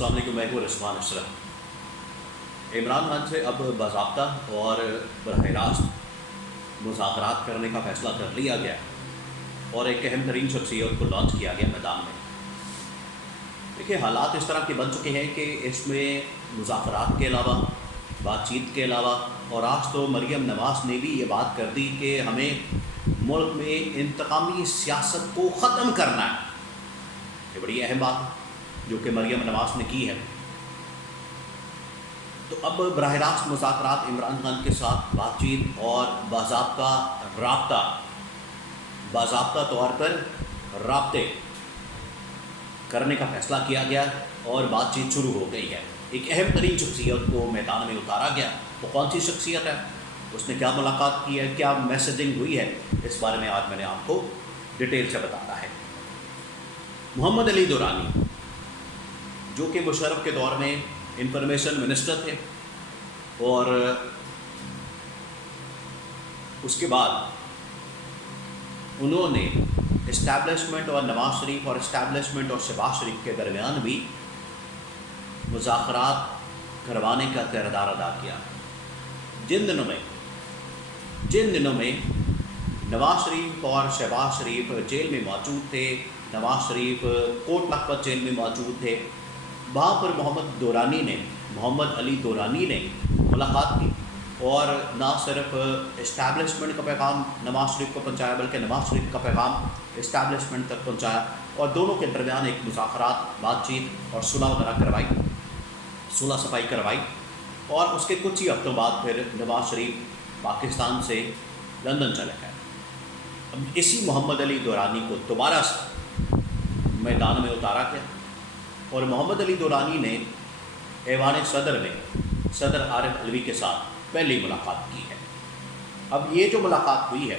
अस्सलाम वालेकुम, मैं हूँ रिजवान अशरफ। इमरान खान से अब बाज़ाब्ता और बराह रास्त मुज़ाकरात करने का फ़ैसला कर लिया गया और एक अहम तरीन शख्सियत को लॉन्च किया गया मैदान में। देखिए, हालात इस तरह के बन चुके हैं कि इसमें मुज़ाकरात के अलावा, बातचीत के अलावा, और आज तो मरियम नवाज़ ने भी ये बात कर दी कि हमें मुल्क में इंतकामी सियासत को ख़त्म करना है। ये बड़ी अहम बात है जो कि मरियम नवाज़ ने की है। तो अब बराह रास्त मुज़ाकरात, इमरान खान के साथ बातचीत और बाज़ाब्ता तौर पर राब्ते करने का फ़ैसला किया गया और बातचीत शुरू हो गई है। एक अहम तरीन शख्सियत को मैदान में उतारा गया। तो कौन सी शख्सियत है, उसने क्या मुलाकात की है, क्या मैसेजिंग हुई है, इस बारे में आज मैंने आपको डिटेल से बताना है। मोहम्मद अली दुरानी, जो कि मुशर्रफ के दौर में इंफॉर्मेशन मिनिस्टर थे, और उसके बाद उन्होंने इस्टेब्लिशमेंट और नवाज शरीफ और इस्टेब्लिशमेंट और शहबाज शरीफ के दरमियान भी मुज़ाकरात करवाने का किरदार अदा किया। जिन दिनों में नवाज शरीफ और शहबाज शरीफ जेल में मौजूद थे, नवाज शरीफ कोट लखपत जेल में मौजूद थे, वहाँ पर मोहम्मद अली दुरानी ने मुलाकात की और ना सिर्फ इस्टेब्लिशमेंट का पैगाम नवाज शरीफ को पहुँचाया, बल्कि नवाज शरीफ का पैगाम इस्टेब्लिशमेंट तक पहुँचाया, और दोनों के दरमियान एक मुज़ाकरात, बातचीत और सुलह वगैरह सुलह सफाई करवाई। और उसके कुछ ही हफ्तों बाद फिर नवाज शरीफ पाकिस्तान से लंदन चले गए। अब इसी मोहम्मद अली दुरानी को दोबारा से मैदान में उतारा गया और मोहम्मद अली दुरानी ने ऐवान सदर में सदर आरिफ अलवी के साथ पहली मुलाकात की है। अब ये जो मुलाकात हुई है,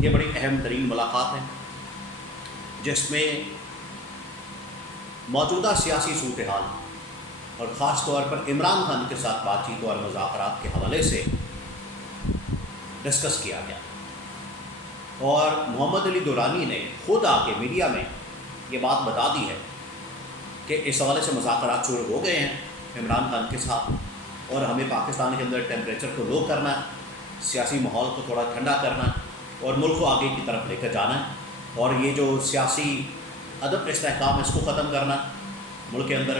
ये बड़ी अहम तरीन मुलाकात है, जिसमें मौजूदा सियासी सूरत हाल और ख़ास तौर पर इमरान खान के साथ बातचीत और मुज़ाकरात के हवाले से डिस्कस किया गया। और मोहम्मद अली दुरानी ने खुद आके मीडिया में ये बात बता दी है कि इस हवाले से मुज़ाकरात शुरू हो गए हैं इमरान खान के साथ, और हमें पाकिस्तान के अंदर टेम्परेचर को लो करना है, सियासी माहौल को थोड़ा ठंडा करना है और मुल्क को आगे की तरफ लेकर जाना है, और ये जो सियासी अदब इस्तेहकाम है इसको ख़त्म करना है, मुल्क के अंदर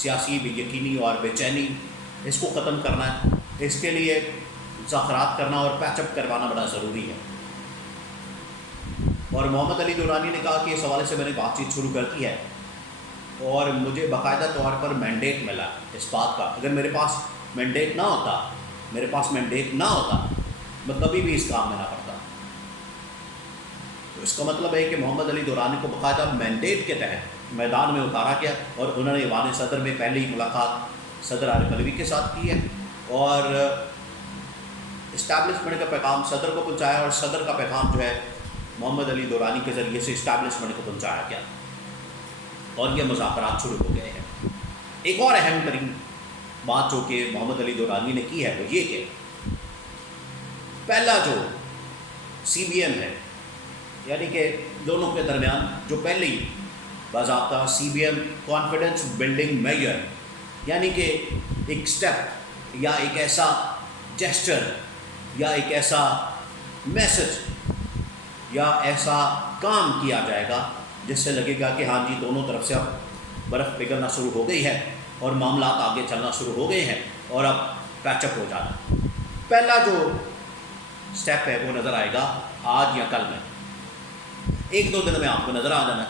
सियासी बेयकीनी और बेचैनी इसको ख़त्म करना है। इसके लिए मुज़ाकरात करना और पैचअप करवाना बड़ा ज़रूरी है। और मोहम्मद अली दुरानी ने कहा कि इस हवाले से मैंने बातचीत शुरू कर दी है और मुझे बाकायदा तौर पर मैंडेट मिला इस बात का। अगर मेरे पास मैंडेट ना होता, मैं कभी भी इस काम में ना पड़ता। तो इसका मतलब है कि मोहम्मद अली दुरानी को बाकायदा मैंडेट के तहत मैदान में उतारा गया और उन्होंने ऐवान सदर में पहली मुलाकात सदर आरिफ अलवी के साथ की है और इस्टेब्लिशमेंट का पैगाम सदर को पहुँचाया, और सदर का पैगाम जो है मोहम्मद अली दुरानी के ज़रिए से इस्टेब्लिशमेंट को पहुँचाया गया और ये मुज़ाकरात शुरू हो गए हैं। एक और अहम तरीन बात जो कि मोहम्मद अली दुरानी ने की है वो ये कि पहला जो CBM है, यानी कि दोनों के दरमियान जो पहली बाज़ाब्ता CBM कॉन्फिडेंस बिल्डिंग मेजर, यानी कि एक स्टेप या एक ऐसा जेस्चर या एक ऐसा मैसेज या ऐसा काम किया जाएगा जिससे लगेगा कि हाँ जी, दोनों तरफ से अब बर्फ़ पिघलना शुरू हो गई है और मामलात आगे चलना शुरू हो गए हैं और अब पैचअप हो जाना। पहला जो स्टेप है वो नज़र आएगा आज या कल में, 1-2 दिन में आपको नज़र आ जाना है,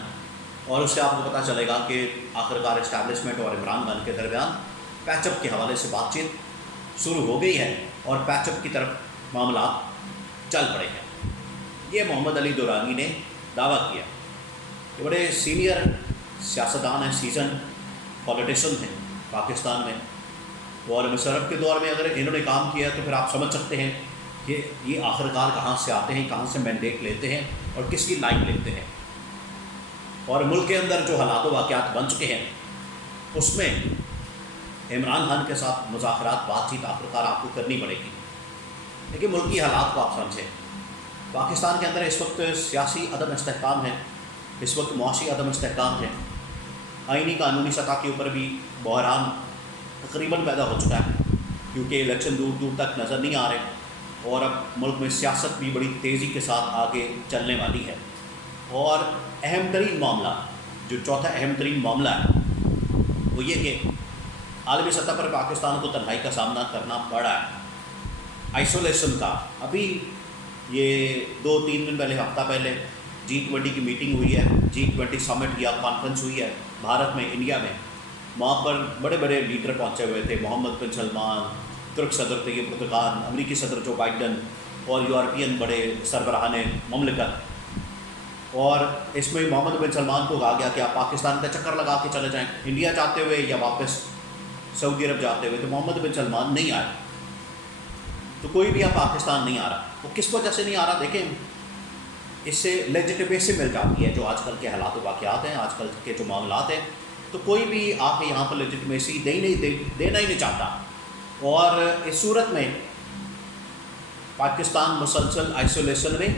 और उससे आपको पता चलेगा कि आखिरकार इस्टेब्लिशमेंट और इमरान खान के दरमियान पैचअप के हवाले से बातचीत शुरू हो गई है और पैचअप की तरफ मामला चल पड़े हैं। ये मोहम्मद अली दुरानी ने दावा किया। ये बड़े सीनियर सियासतदान हैं, सीजन पॉलिटिशियन हैं पाकिस्तान में, और मुशर्रफ के दौर में अगर इन्होंने काम किया तो फिर आप समझ सकते हैं कि ये आखिरकार कहाँ से आते हैं, कहाँ से मैंडेट लेते हैं और किसकी लाइन लेते हैं। और मुल्क के अंदर जो हालात वाक़यात बन चुके हैं उसमें इमरान खान के साथ मुज़ाकरात, बातचीत आखिरकार आपको करनी पड़ेगी। लेकिन मुल्क की हालात को आप समझें, पाकिस्तान के अंदर इस वक्त सियासी अदम इस्तेहकाम है, इस वक्त मुआशी अदम इस्तेहकाम है, آئینی قانونی سطح کے اوپر بھی بحران تقریباً پیدا ہو چکا ہے، کیونکہ الیکشن دور دور تک نظر نہیں آ رہے، اور اب ملک میں سیاست بھی بڑی تیزی کے ساتھ آگے چلنے والی ہے۔ اور اہم ترین معاملہ، جو چوتھا اہم ترین معاملہ ہے، وہ یہ کہ عالمی سطح پر پاکستان کو تنہائی کا سامنا کرنا پڑا ہے، آئسولیشن کا۔ ابھی یہ 2-3 دن پہلے، ہفتہ پہلے G20 کی میٹنگ ہوئی ہے، G20 سمٹ یا کانفرنس ہوئی ہے بھارت میں، انڈیا میں۔ وہاں پر بڑے بڑے لیڈر پہنچے ہوئے تھے، محمد بن سلمان، ترک صدر طیب اردوغان، امریکی صدر جو بائیڈن، اور یورپین بڑے سربراہان مملکت۔ اور اس میں محمد بن سلمان کو کہا گیا کہ آپ پاکستان کا چکر لگا کے چلے جائیں، انڈیا جاتے ہوئے یا واپس سعودی عرب جاتے ہوئے۔ تو محمد بن سلمان نہیں آئے، تو کوئی بھی اب پاکستان نہیں آ رہا۔ وہ کس وجہ سے نہیں آ رہا؟ دیکھیں، اس سے لیجیٹمیسی مل جاتی ہے، جو آج کل کے حالات و واقعات ہیں، آج کل کے جو معاملات ہیں، تو کوئی بھی آ کے یہاں پر لیجیٹمیسی دینا ہی نہیں چاہتا۔ اور اس صورت میں پاکستان مسلسل آئسولیشن میں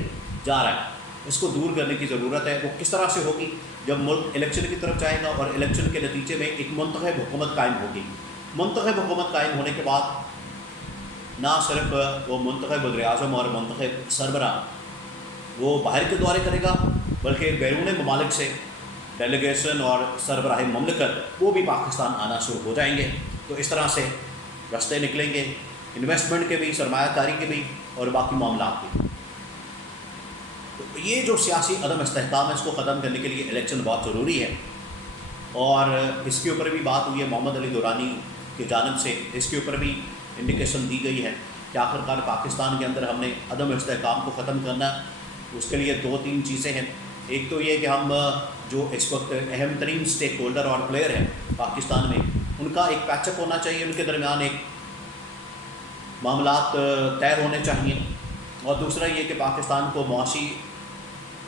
جا رہا ہے، اس کو دور کرنے کی ضرورت ہے۔ وہ کس طرح سے ہوگی؟ جب ملک الیکشن کی طرف جائے گا اور الیکشن کے نتیجے میں ایک منتخب حکومت قائم ہوگی۔ منتخب حکومت قائم ہونے کے بعد نہ صرف وہ منتخب وزیر اعظم اور منتخب سربراہ وہ باہر کے دورے کرے گا، بلکہ بیرون ممالک سے ڈیلیگیشن اور سربراہ مملکت وہ بھی پاکستان آنا شروع ہو جائیں گے۔ تو اس طرح سے راستے نکلیں گے، انویسٹمنٹ کے بھی، سرمایہ کاری کے بھی، اور باقی معاملات بھی۔ تو یہ جو سیاسی عدم استحکام ہے، اس کو ختم کرنے کے لیے الیکشن بہت ضروری ہے۔ اور اس کے اوپر بھی بات ہوئی ہے محمد علی دورانی کی جانب سے، اس کے اوپر بھی انڈیکیشن دی گئی ہے کہ آخرکار پاکستان کے اندر ہم نے عدم استحکام کو ختم کرنا ہے۔ اس کے لیے 2-3 چیزیں ہیں۔ ایک تو یہ کہ ہم جو اس وقت اہم ترین سٹیک ہولڈر اور پلیئر ہیں پاکستان میں، ان کا ایک پیچ اپ ہونا چاہیے، ان کے درمیان ایک معاملات طے ہونے چاہیے۔ اور دوسرا یہ کہ پاکستان کو معاشی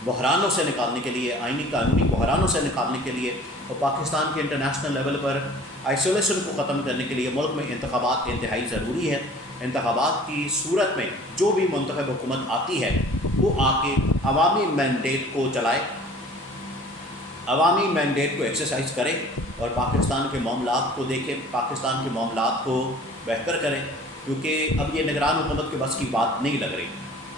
بحرانوں سے نکالنے کے لیے، آئینی قانونی بحرانوں سے نکالنے کے لیے، اور پاکستان کے انٹرنیشنل لیول پر آئسولیشن کو ختم کرنے کے لیے ملک میں انتخابات انتہائی ضروری ہے۔ انتخابات کی صورت میں جو بھی منتخب حکومت آتی ہے، وہ آ کے عوامی مینڈیٹ کو چلائے، عوامی مینڈیٹ کو ایکسرسائز کرے، اور پاکستان کے معاملات کو دیکھے، پاکستان کے معاملات کو بہتر کرے۔ کیونکہ اب یہ نگران حکومت کے بس کی بات نہیں لگ رہی۔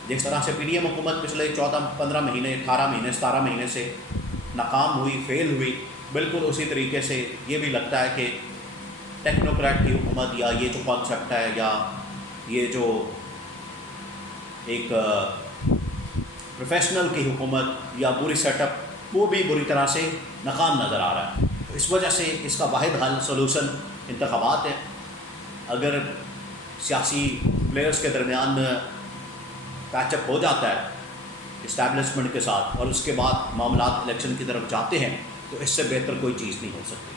جس طرح سے پی ڈی ایم حکومت پچھلے 14-15 مہینے، 18 مہینے، 17 مہینے سے ناکام ہوئی، فیل ہوئی، بالکل اسی طریقے سے یہ بھی لگتا ہے کہ ٹیکنوکریٹ کی حکومت، یا یہ جو کانسیپٹ ہے، یا یہ جو ایک پروفیشنل کی حکومت یا پوری سیٹ اپ، وہ بھی بری طرح سے ناکام نظر آ رہا ہے۔ تو اس وجہ سے اس کا واحد حل، سولوشن انتخابات ہے۔ اگر سیاسی پلیئرز کے درمیان پیچ اپ ہو جاتا ہے اسٹیبلشمنٹ کے ساتھ، اور اس کے بعد معاملات الیکشن کی طرف جاتے ہیں، تو اس سے بہتر کوئی چیز نہیں ہو سکتی۔